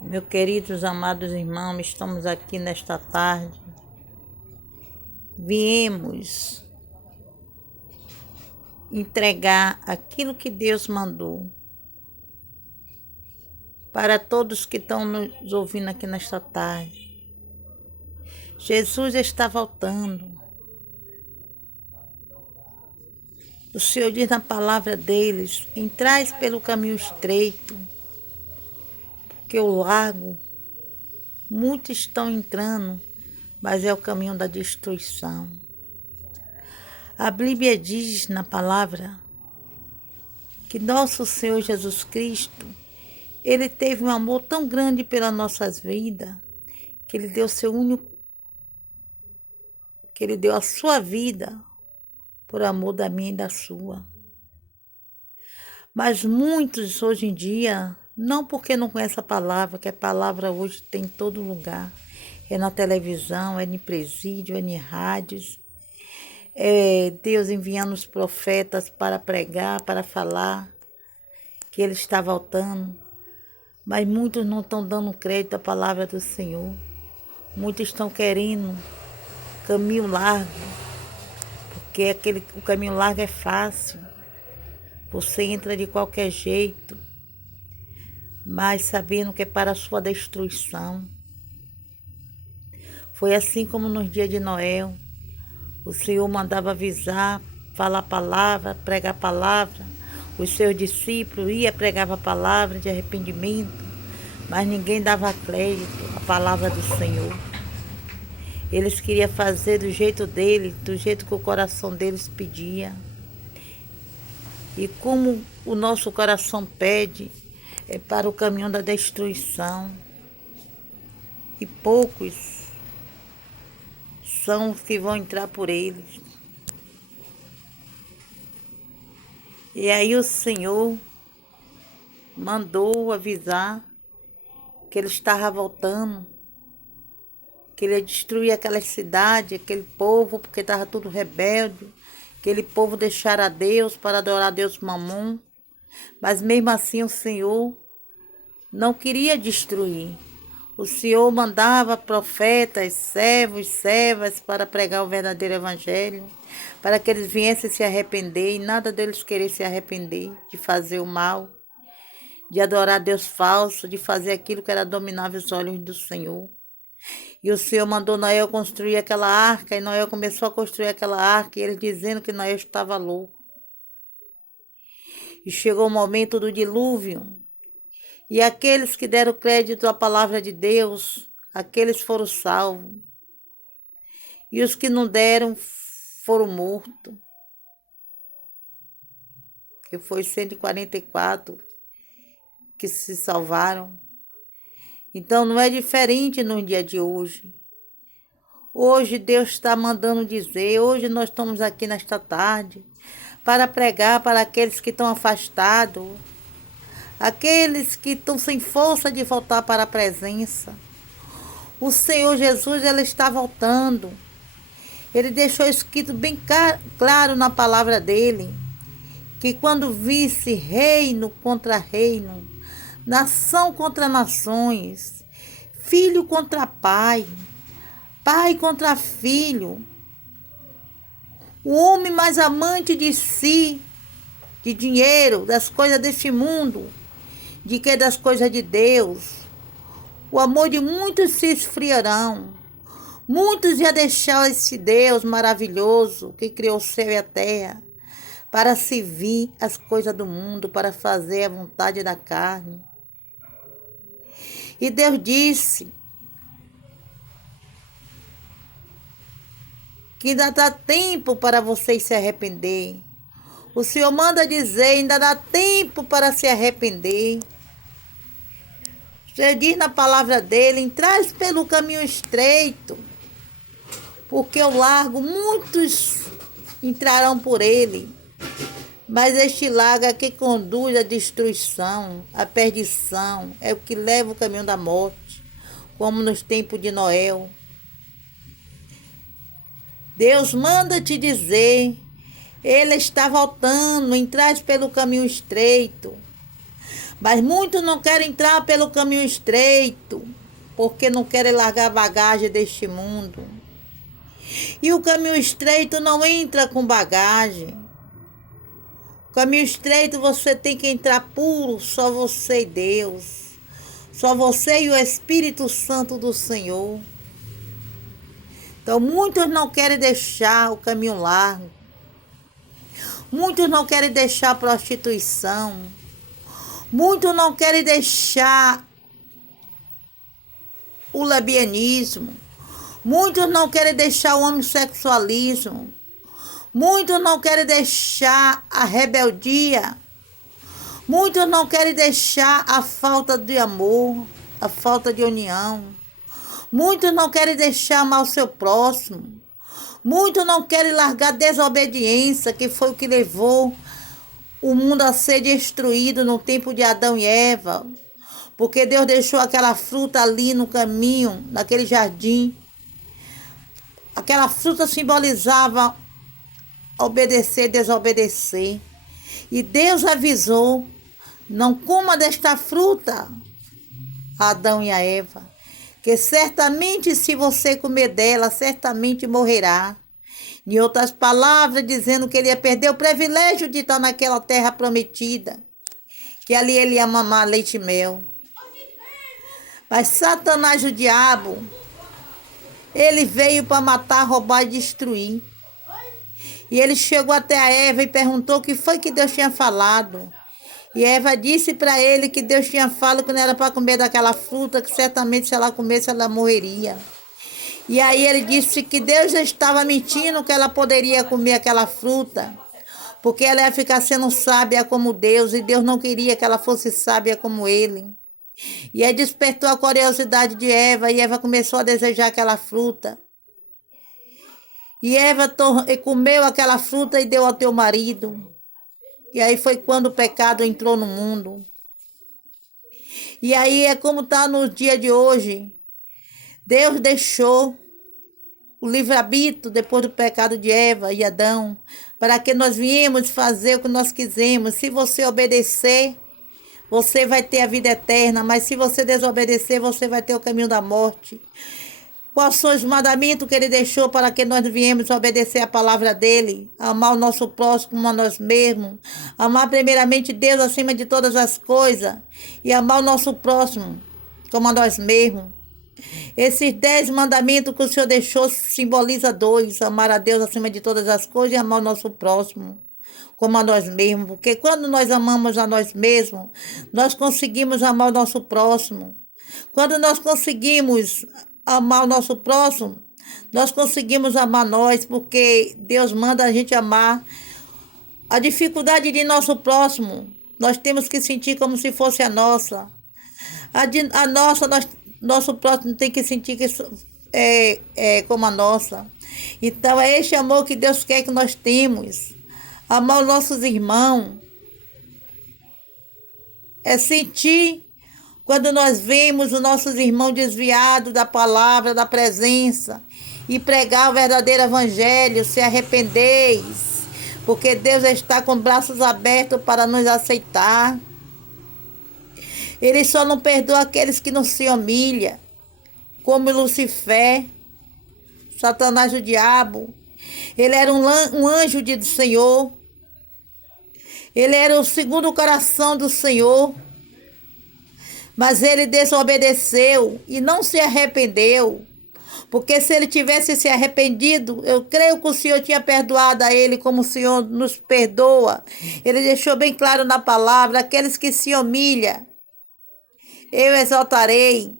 Meus queridos, amados irmãos, estamos aqui nesta tarde. Viemos entregar aquilo que Deus mandou para todos que estão nos ouvindo aqui nesta tarde. Jesus está voltando. O Senhor diz na palavra deles: entrai pelo caminho estreito, porque o largo, muitos estão entrando, mas é o caminho da destruição. A Bíblia diz na palavra que nosso Senhor Jesus Cristo, Ele teve um amor tão grande pelas nossas vidas, que Ele deu que Ele deu a sua vida por amor da minha e da sua. Mas muitos hoje em dia, não porque não conhecem a palavra, que a palavra hoje tem em todo lugar. É na televisão, é em presídio, é em rádios. É Deus enviando os profetas para pregar, para falar que Ele está voltando. Mas muitos não estão dando crédito à palavra do Senhor. Muitos estão querendo caminho largo, porque o caminho largo é fácil. Você entra de qualquer jeito, mas sabendo que é para a sua destruição. Foi assim como nos dias de Noé. O Senhor mandava avisar, falar a palavra, pregar a palavra. Os seus discípulos iam pregar a palavra de arrependimento, mas ninguém dava crédito à palavra do Senhor. Eles queriam fazer do jeito deles, do jeito que o coração deles pedia. E como o nosso coração pede, é para o caminho da destruição. E poucos são os que vão entrar por eles. E aí o Senhor mandou avisar que Ele estava voltando, que Ele ia destruir aquela cidade, aquele povo, porque estava tudo rebelde. Aquele povo deixara a Deus para adorar a Deus Mamon. Mas mesmo assim o Senhor não queria destruir. O Senhor mandava profetas, servos, servas para pregar o verdadeiro evangelho, para que eles viessem se arrepender, e nada deles querer se arrepender de fazer o mal, de adorar a Deus falso, de fazer aquilo que era dominável aos olhos do Senhor. E o Senhor mandou Noé construir aquela arca, e Noé começou a construir aquela arca, e ele dizendo que Noé estava louco. E chegou o momento do dilúvio, e aqueles que deram crédito à palavra de Deus, aqueles foram salvos. E os que não deram foram mortos. Que foi 144 que se salvaram. Então não é diferente no dia de hoje. Hoje Deus está mandando dizer, hoje nós estamos aqui nesta tarde para pregar para aqueles que estão afastados, aqueles que estão sem força de voltar para a presença. O Senhor Jesus, Ele está voltando. Ele deixou escrito bem claro na palavra dele, que quando visse reino contra reino, nação contra nações, filho contra pai, pai contra filho, o homem mais amante de si, de dinheiro, das coisas deste mundo, de que das coisas de Deus, o amor de muitos se esfriarão. Muitos já deixaram esse Deus maravilhoso que criou o céu e a terra para servir as coisas do mundo, para fazer a vontade da carne. E Deus disse que ainda dá tempo para vocês se arrepender. O Senhor manda dizer, ainda dá tempo para se arrepender. Você diz na palavra dele, entrai pelo caminho estreito, porque o largo, muitos entrarão por ele. Mas este largo é que conduz à destruição, à perdição, é o que leva o caminho da morte, como nos tempos de Noé. Deus manda te dizer, Ele está voltando, entrai pelo caminho estreito. Mas muitos não querem entrar pelo caminho estreito, porque não querem largar a bagagem deste mundo. E o caminho estreito não entra com bagagem. O caminho estreito você tem que entrar puro, só você e Deus. Só você e o Espírito Santo do Senhor. Então muitos não querem deixar o caminho largo. Muitos não querem deixar a prostituição. Muitos não querem deixar o lesbianismo. Muitos não querem deixar o homossexualismo. Muitos não querem deixar a rebeldia. Muitos não querem deixar a falta de amor, a falta de união. Muitos não querem deixar amar o seu próximo. Muitos não querem largar a desobediência, que foi o que levou o mundo a ser destruído no tempo de Adão e Eva. Porque Deus deixou aquela fruta ali no caminho, naquele jardim. Aquela fruta simbolizava obedecer, desobedecer. E Deus avisou, não coma desta fruta, a Adão e a Eva, que certamente se você comer dela, certamente morrerá. Em outras palavras, dizendo que ele ia perder o privilégio de estar naquela terra prometida, que ali ele ia mamar leite e mel. Mas Satanás, o diabo, ele veio para matar, roubar e destruir. E ele chegou até a Eva e perguntou o que foi que Deus tinha falado. E Eva disse para ele que Deus tinha falado que não era para comer daquela fruta, que certamente se ela comesse ela morreria. E aí ele disse que Deus já estava mentindo que ela poderia comer aquela fruta, porque ela ia ficar sendo sábia como Deus, e Deus não queria que ela fosse sábia como ele. E aí despertou a curiosidade de Eva, e Eva começou a desejar aquela fruta. E Eva comeu aquela fruta e deu ao teu marido. E aí foi quando o pecado entrou no mundo. E aí é como está no dia de hoje. Deus deixou o livre-arbítrio depois do pecado de Eva e Adão, para que nós viemos fazer o que nós quisemos. Se você obedecer, você vai ter a vida eterna, mas se você desobedecer, você vai ter o caminho da morte. Quais são os mandamentos que ele deixou para que nós viemos obedecer a palavra dele? Amar o nosso próximo como a nós mesmos. Amar primeiramente Deus acima de todas as coisas. E amar o nosso próximo como a nós mesmos. Esses 10 mandamentos que o Senhor deixou simboliza 2. Amar a Deus acima de todas as coisas e amar o nosso próximo como a nós mesmos. Porque quando nós amamos a nós mesmos, nós conseguimos amar o nosso próximo. Quando nós conseguimos amar o nosso próximo, nós conseguimos amar nós, porque Deus manda a gente amar. A dificuldade de nosso próximo, nós temos que sentir como se fosse a nossa. Nosso próximo tem que sentir que é como a nossa. Então é este amor que Deus quer que nós temos. Amar os nossos irmãos. É sentir quando nós vemos os nossos irmãos desviados da palavra, da presença, e pregar o verdadeiro evangelho, se arrependeis, porque Deus está com braços abertos para nos aceitar. Ele só não perdoa aqueles que não se humilham, como Lucifer, Satanás, o diabo. Ele era um anjo do Senhor. Ele era o segundo coração do Senhor. Mas ele desobedeceu e não se arrependeu. Porque se ele tivesse se arrependido, eu creio que o Senhor tinha perdoado a ele como o Senhor nos perdoa. Ele deixou bem claro na palavra, aqueles que se humilham, eu exaltarei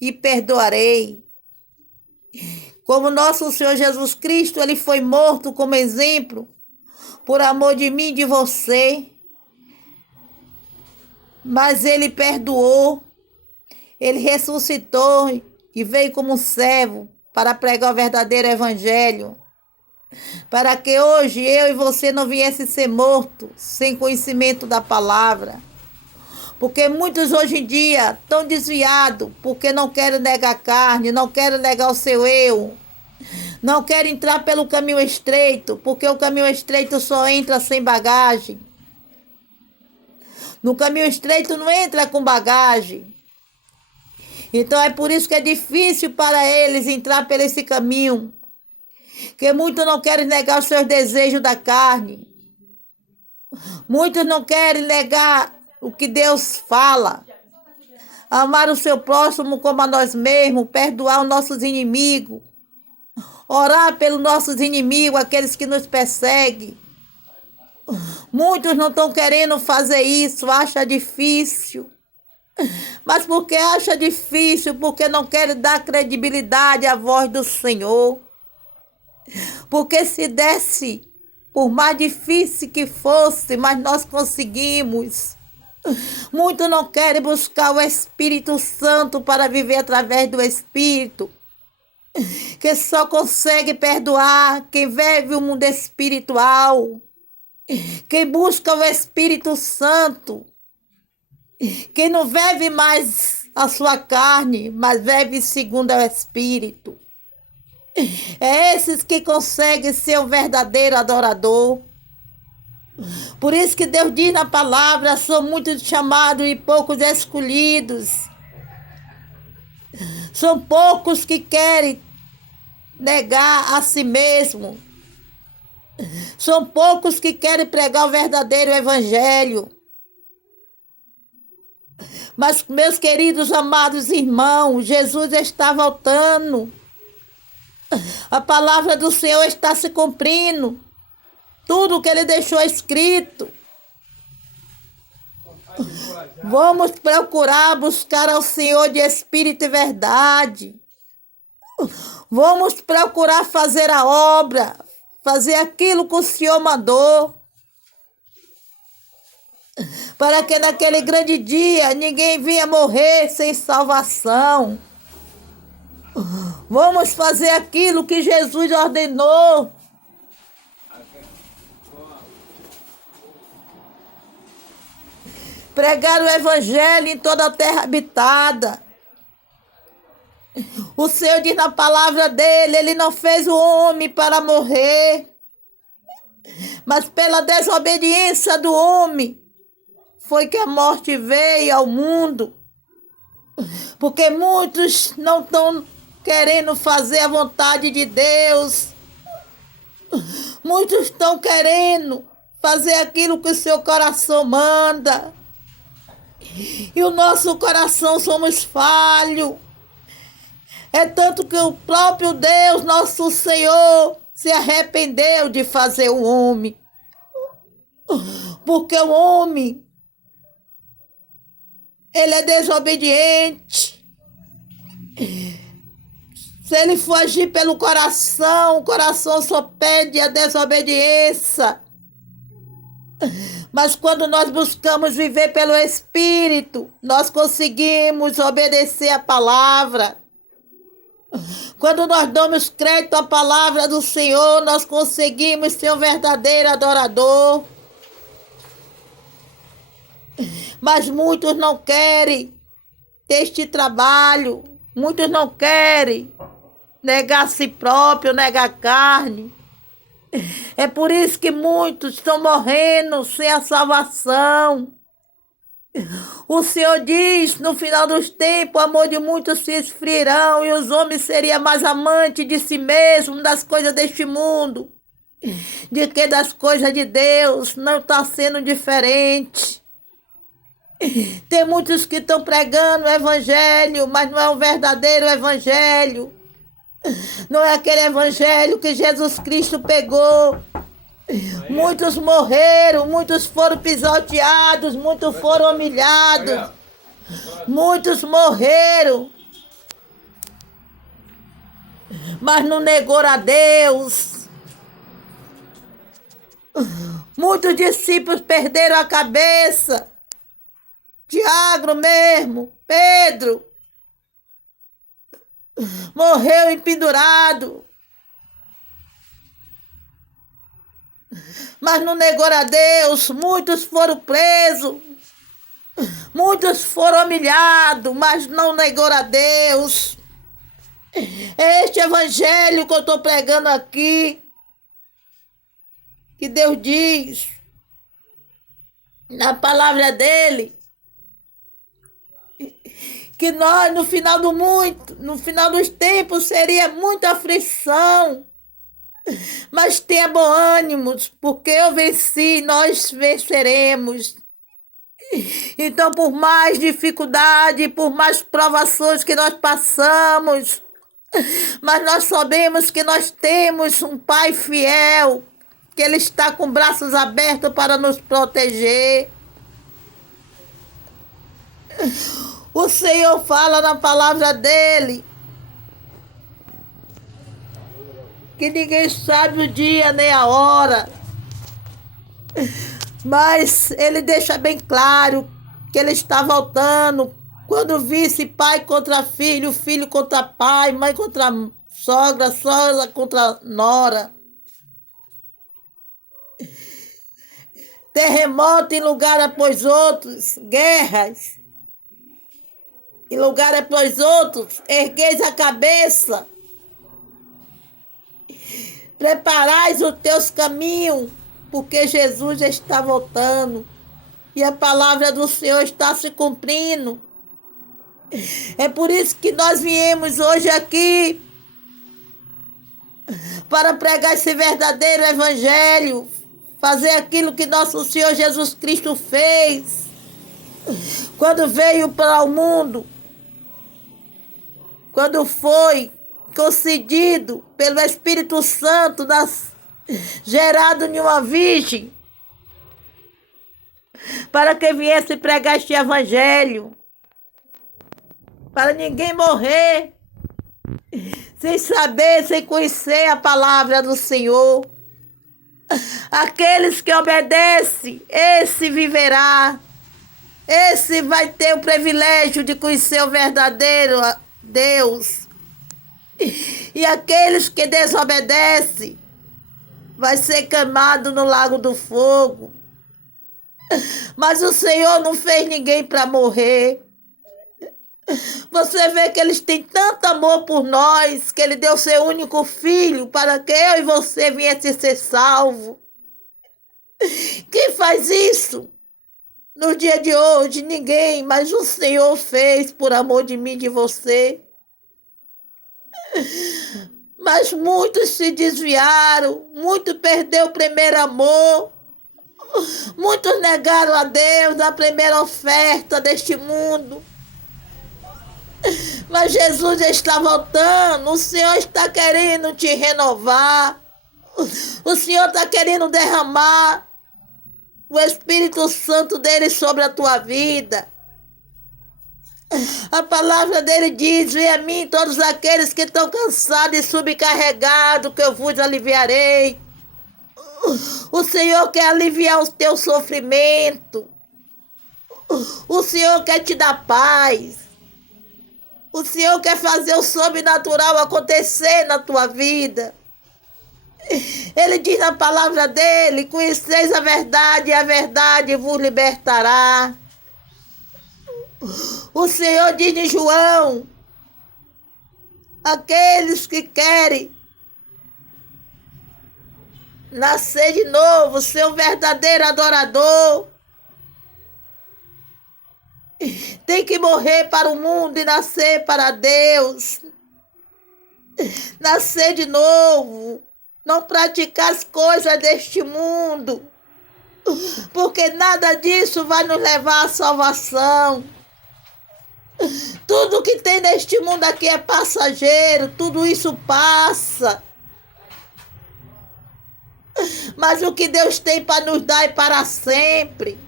e perdoarei. Como nosso Senhor Jesus Cristo, ele foi morto como exemplo, por amor de mim e de você. Mas ele perdoou, ele ressuscitou e veio como servo para pregar o verdadeiro evangelho, para que hoje eu e você não viesse ser mortos sem conhecimento da palavra. Porque muitos hoje em dia estão desviados, porque não querem negar a carne, não querem negar o seu eu, não querem entrar pelo caminho estreito, porque o caminho estreito só entra sem bagagem. No caminho estreito não entra com bagagem. Então é por isso que é difícil para eles entrar por esse caminho. Porque muitos não querem negar os seus desejos da carne. Muitos não querem negar o que Deus fala. Amar o seu próximo como a nós mesmos, perdoar os nossos inimigos, orar pelos nossos inimigos, aqueles que nos perseguem. Muitos não estão querendo fazer isso, acha difícil. Mas porque acha difícil, porque não querem dar credibilidade à voz do Senhor. Porque se desse, por mais difícil que fosse, mas nós conseguimos. Muitos não querem buscar o Espírito Santo para viver através do Espírito, que só consegue perdoar quem vive o mundo espiritual, quem busca o Espírito Santo, quem não vive mais a sua carne, mas vive segundo o Espírito. É esses que conseguem ser um verdadeiro adorador. Por isso que Deus diz na palavra, são muitos chamados e poucos escolhidos. São poucos que querem negar a si mesmo. São poucos que querem pregar o verdadeiro evangelho. Mas, meus queridos amados irmãos, Jesus está voltando. A palavra do Senhor está se cumprindo. Tudo que ele deixou escrito. Vamos procurar buscar ao Senhor de espírito e verdade. Vamos procurar fazer a obra, fazer aquilo que o Senhor mandou. Para que naquele grande dia ninguém venha morrer sem salvação. Vamos fazer aquilo que Jesus ordenou. Pregar o evangelho em toda a terra habitada. O Senhor diz na palavra dele, ele não fez o homem para morrer, mas pela desobediência do homem foi que a morte veio ao mundo. Porque muitos não estão querendo fazer a vontade de Deus. Muitos estão querendo fazer aquilo que o seu coração manda. E o nosso coração somos falhos. É tanto que o próprio Deus, nosso Senhor, se arrependeu de fazer o homem. Porque o homem, ele é desobediente. Se ele for agir pelo coração, o coração só pede a desobediência. Mas quando nós buscamos viver pelo Espírito, nós conseguimos obedecer a palavra. Quando nós damos crédito à palavra do Senhor, nós conseguimos ser um verdadeiro adorador. Mas muitos não querem ter este trabalho. Muitos não querem negar a si próprio, negar a carne. É por isso que muitos estão morrendo sem a salvação. O Senhor diz, no final dos tempos, o amor de muitos se esfriarão e os homens seriam mais amantes de si mesmos, das coisas deste mundo, de que das coisas de Deus. Não está sendo diferente. Tem muitos que estão pregando o evangelho, mas não é o verdadeiro evangelho. Não é aquele evangelho que Jesus Cristo pegou. Muitos morreram, muitos foram pisoteados, muitos foram humilhados. Muitos morreram, mas não negou a Deus. Muitos discípulos perderam a cabeça. Tiago mesmo, Pedro, morreu empendurado. Mas não negou a Deus. Muitos foram presos. Muitos foram humilhados, mas não negou a Deus. É este evangelho que eu estou pregando aqui, que Deus diz na palavra dele, que nós, no final dos tempos, seria muita aflição. Mas tenha bom ânimo, porque eu venci, nós venceremos. Então, por mais dificuldade, por mais provações que nós passamos, mas nós sabemos que nós temos um Pai fiel, que Ele está com braços abertos para nos proteger. O Senhor fala na palavra dele que ninguém sabe o dia nem a hora, mas Ele deixa bem claro que Ele está voltando. Quando visse pai contra filho, filho contra pai, mãe contra sogra, sogra contra nora. Terremoto em lugar após outros, guerras em lugar após outros, ergueis a cabeça, preparais os teus caminhos, porque Jesus já está voltando e a palavra do Senhor está se cumprindo. É por isso que nós viemos hoje aqui para pregar esse verdadeiro evangelho, fazer aquilo que nosso Senhor Jesus Cristo fez quando veio para o mundo, quando foi concedido pelo Espírito Santo, gerado em uma virgem, para que viesse pregar este evangelho, para ninguém morrer sem saber, sem conhecer a palavra do Senhor. Aqueles que obedecem, esse viverá, esse vai ter o privilégio de conhecer o verdadeiro Deus. E aqueles que desobedecem, vai ser queimado no lago do fogo. Mas o Senhor não fez ninguém para morrer. Você vê que eles têm tanto amor por nós, que Ele deu seu único filho para que eu e você viesse ser salvo. Quem faz isso no dia de hoje? Ninguém, mas o Senhor fez por amor de mim e de você. Mas muitos se desviaram, muitos perderam o primeiro amor, muitos negaram a Deus a primeira oferta deste mundo. Mas Jesus está voltando, o Senhor está querendo te renovar, o Senhor está querendo derramar o Espírito Santo dele sobre a tua vida. A palavra dele diz: vem a mim todos aqueles que estão cansados e subcarregados, que eu vos aliviarei. O Senhor quer aliviar o teu sofrimento, o Senhor quer te dar paz. O Senhor quer fazer o sobrenatural acontecer na tua vida. Ele diz na palavra dele: conheceis a verdade e a verdade vos libertará. O Senhor diz em João: aqueles que querem nascer de novo, ser um verdadeiro adorador, tem que morrer para o mundo e nascer para Deus. Nascer de novo. Não praticar as coisas deste mundo. Porque nada disso vai nos levar à salvação. Tudo que tem neste mundo aqui é passageiro. Tudo isso passa. Mas o que Deus tem para nos dar é para sempre.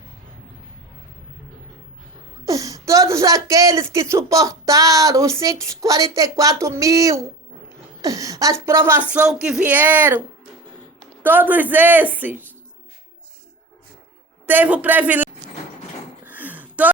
Todos aqueles que suportaram os 144 mil, as provações que vieram, todos esses teve o privilégio